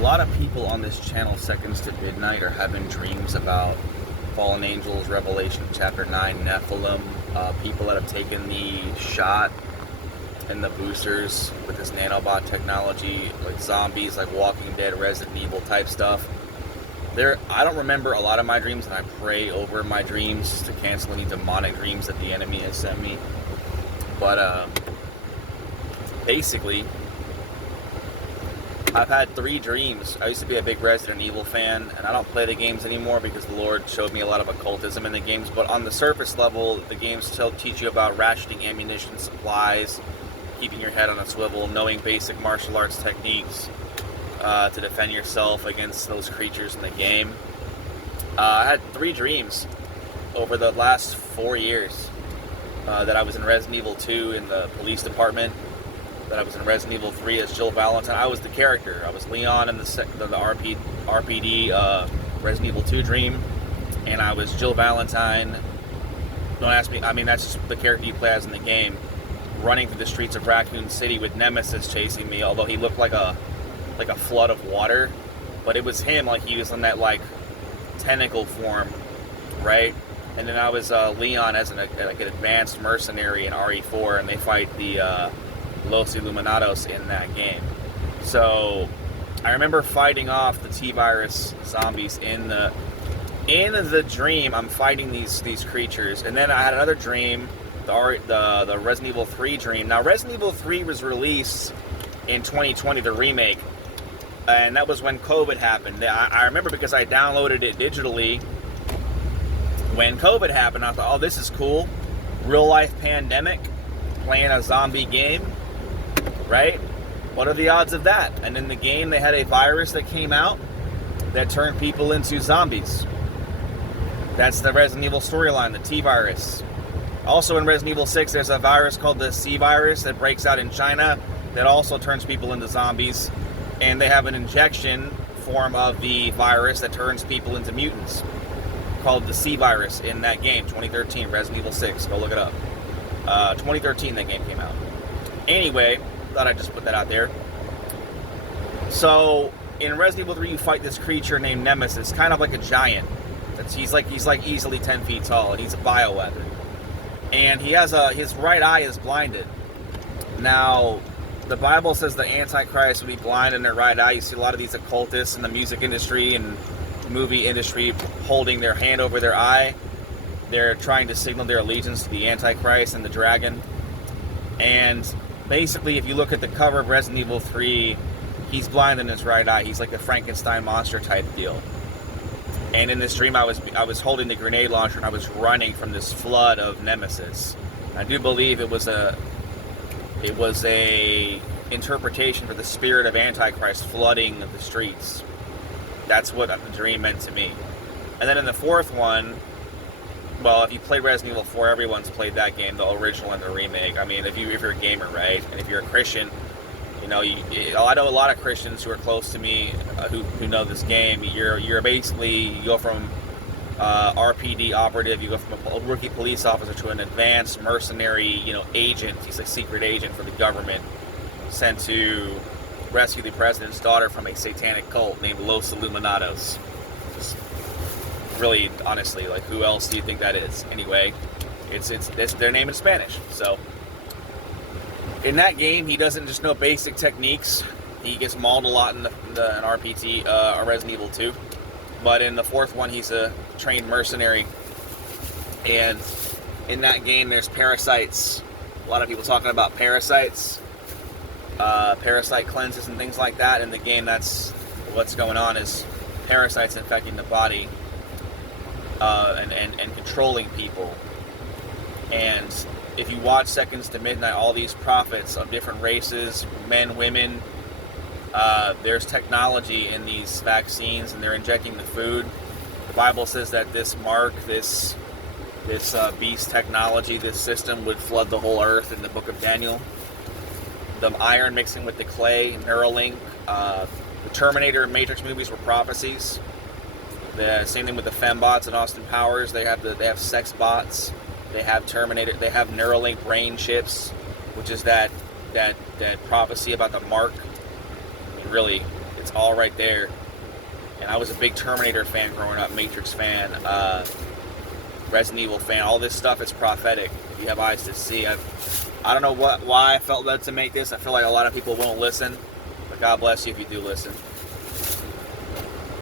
lot of people on this channel, Seconds to Midnight, are having dreams about fallen angels, Revelation chapter 9, Nephilim, people that have taken the shot and the boosters with this nanobot technology, like zombies, like Walking Dead, Resident Evil type stuff. I don't remember a lot of my dreams, and I pray over my dreams to cancel any demonic dreams that the enemy has sent me. But basically, I've had 3 dreams. I used to be a big Resident Evil fan, and I don't play the games anymore because the Lord showed me a lot of occultism in the games. But on the surface level, the games still teach you about rationing ammunition, supplies, keeping your head on a swivel, knowing basic martial arts techniques to defend yourself against those creatures in the game. I had 3 dreams over the last 4 years that I was in Resident Evil 2 in the police department, that I was in Resident Evil 3 as Jill Valentine. I was the character. I was Leon in the RPD Resident Evil 2 dream, and I was Jill Valentine. Don't ask me. I mean, that's just the character you play as in the game, running through the streets of Raccoon City with Nemesis chasing me, although he looked like a flood of water. But it was him, like he was in that like tentacle form, right? And then I was Leon as an advanced mercenary in RE4, and they fight the Los Illuminados in that game. So I remember fighting off the T-Virus zombies in the dream. I'm fighting these creatures, and then I had another dream, the Resident Evil 3 dream. Now Resident Evil 3 was released in 2020, the remake, and that was when COVID happened. I remember because I downloaded it digitally when COVID happened. I thought, oh, this is cool, real life pandemic, playing a zombie game. Right? What are the odds of that? And in the game, they had a virus that came out that turned people into zombies. That's the Resident Evil storyline, the T-Virus. Also in Resident Evil 6, there's a virus called the C-Virus that breaks out in China that also turns people into zombies. And they have an injection form of the virus that turns people into mutants called the C-Virus in that game, 2013, Resident Evil 6. Go look it up. 2013, that game came out. Anyway, thought I'd just put that out there. So in Resident Evil 3, you fight this creature named Nemesis, kind of like a giant. He's like easily 10 feet tall, and he's a bioweapon. And he has his right eye is blinded. Now, the Bible says the Antichrist will be blind in their right eye. You see a lot of these occultists in the music industry and movie industry holding their hand over their eye. They're trying to signal their allegiance to the Antichrist and the dragon. And basically, if you look at the cover of Resident Evil 3, he's blind in his right eye. He's like the Frankenstein monster type deal. And in this dream, I was holding the grenade launcher, and I was running from this flood of Nemesis. I do believe it was a interpretation for the spirit of Antichrist flooding the streets. That's what the dream meant to me. And then in the 4th one, well, if you played Resident Evil 4, everyone's played that game, the original and the remake. I mean, if you're a gamer, right, and if you're a Christian, you know, I know a lot of Christians who are close to me who know this game. You go from RPD operative, you go from a rookie police officer to an advanced mercenary, agent. He's a secret agent for the government, sent to rescue the president's daughter from a satanic cult named Los Illuminados. Really, honestly, like, who else do you think that is? Anyway, it's their name in Spanish. So in that game, he doesn't just know basic techniques. He gets mauled a lot in RPT, Resident Evil 2. But in the 4th one, he's a trained mercenary. And in that game, there's parasites. A lot of people talking about parasites, parasite cleanses and things like that. In the game, that's what's going on, is parasites infecting the body. And controlling people. And if you watch Seconds to Midnight, all these prophets of different races, men, women, there's technology in these vaccines, and they're injecting the food. The Bible says that this mark, this beast technology, this system would flood the whole earth in the book of Daniel. The iron mixing with the clay, Neuralink, the Terminator and Matrix movies were prophecies. The same thing with the fembots and Austin Powers. They have sex bots. They have Terminator. They have Neuralink brain chips, which is that prophecy about the mark. I mean, really, It's all right there. And I was a big Terminator fan growing up, Matrix fan, Resident Evil fan. All this stuff is prophetic. If you have eyes to see. I don't know why I felt led to make this. I feel like a lot of people won't listen, but God bless you if you do listen.